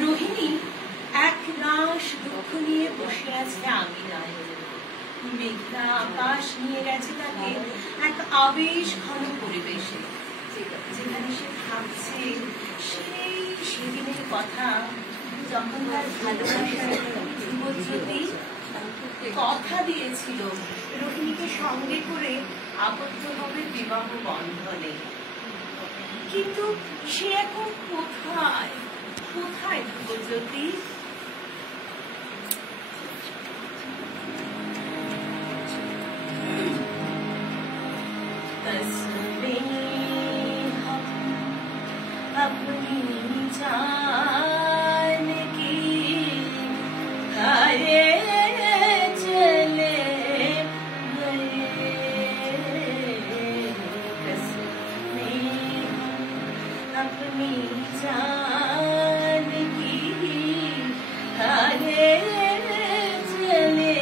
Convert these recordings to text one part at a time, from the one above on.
রোহিণী এক রাশ দুঃখ নিয়ে বসে আছে আঙিনায়। মেঘলা আকাশ নিয়ে গেছে তাকে এক আবেশ ঘন পরিবেশে, যেখানে সে ভাবছে সেই সেদিনের কথা, যখন তার ভালোবাসার ধ্রুবজ্যোতি কথা দিয়েছিল রোহিণীকে সঙ্গে করে আবদ্ধ হবে বিবাহ বন্ধনে। কিন্তু সে এখন কোথায়, কোথায় ধ্রুবজ্যোতি? अपनी जान की हरे चले गए, अपनी जान की हरे चले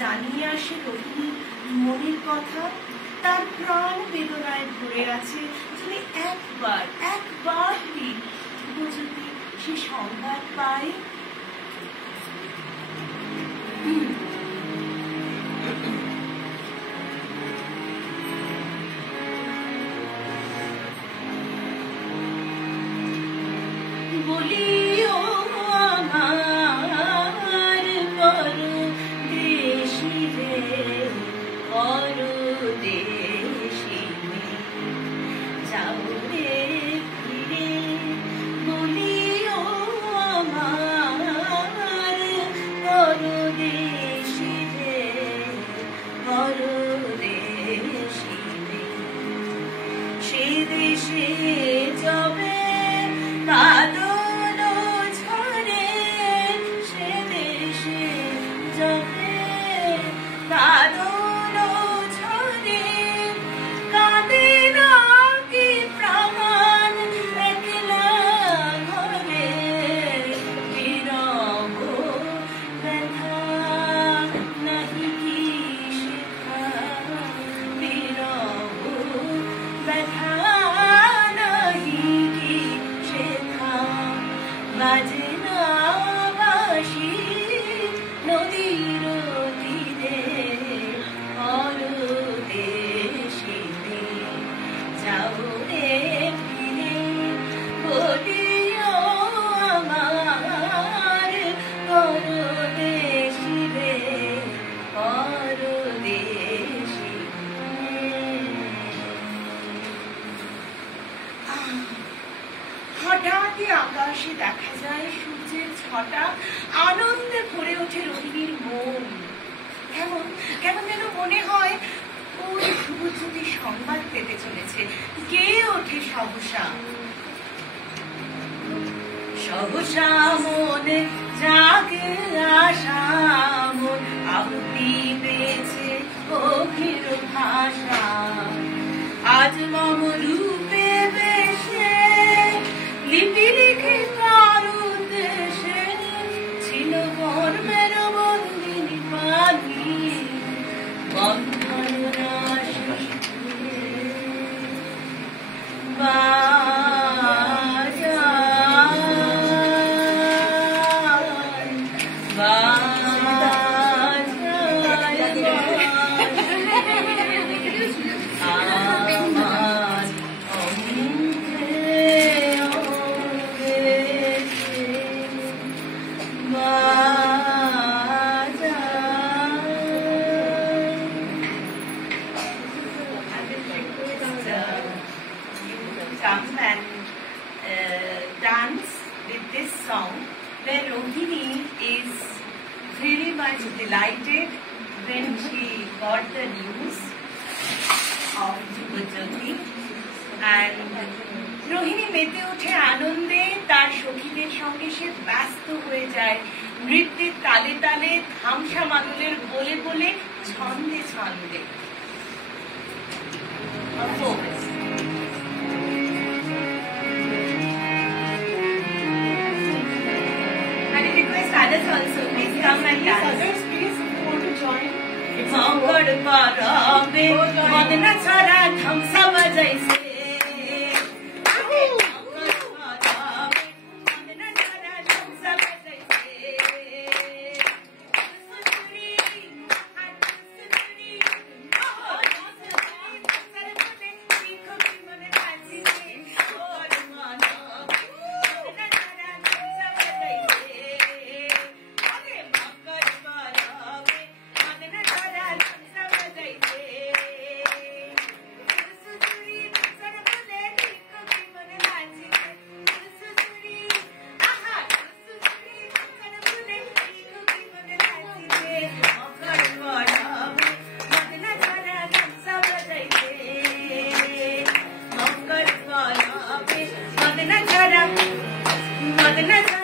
জানিয়ে আসে রোহিণীর মনের কথা, তার প্রাণ বেদনায় ভরে আছে। যদি একবার যদি সে সংবাদ পায়, বলিও আমার পরদেশী রে, পরদেশী যাও রে ফিরে, বলিও আমার পরদেশী রে, পরদেশী সে দেশে যাবে বাদল ঝরে, সে দেশে যাবে বাদল ঝরে, কাঁদে না কি প্রাণ একলা ঘরে, বিরহ ব্যথা নাহি কি শেখা, বিরহ ব্যথা নাহি কি শেখা, বাজে না বাঁশি নদীর তীরে, পরদেশীতে যাও রে ফিরে, বলিও আমার পরদেশী রে, পরদেশী। হঠাৎই আকাশে দেখা যায় সূর্যের ছটা, আনন্দে ভরে ওঠে রোহিণীর মন। কেমন কেমন যেন মনে হয় ওই ধ্রুবজ্যোতি সংবাদ পেতে চলেছে। গেয়ে ওঠে সহসা, সহসা মনে জাগে আশা, মন আহুতি পেয়েছে অখির ভাষা আজ মম রূপে বেশে লিপি লিখে তার উদ্দেশ্যে ছিল কর্মের বন্দিনী পানি বন্ধন রাশি come and dance with this song where Rohini is very much delighted when she got the news of Jubajyoti and Rohini মেতে ওঠে আনন্দে তার সখীদের সঙ্গে সে ব্যস্ত হয়ে যায় নৃত্যের তালে তালে ধামসা মাদলের বলে বলে ছন্দে ছন্দে Others also, please come and dance. Others, please, if you want to join. Mangad parabe, madna chara dhamsa bajaise. Madna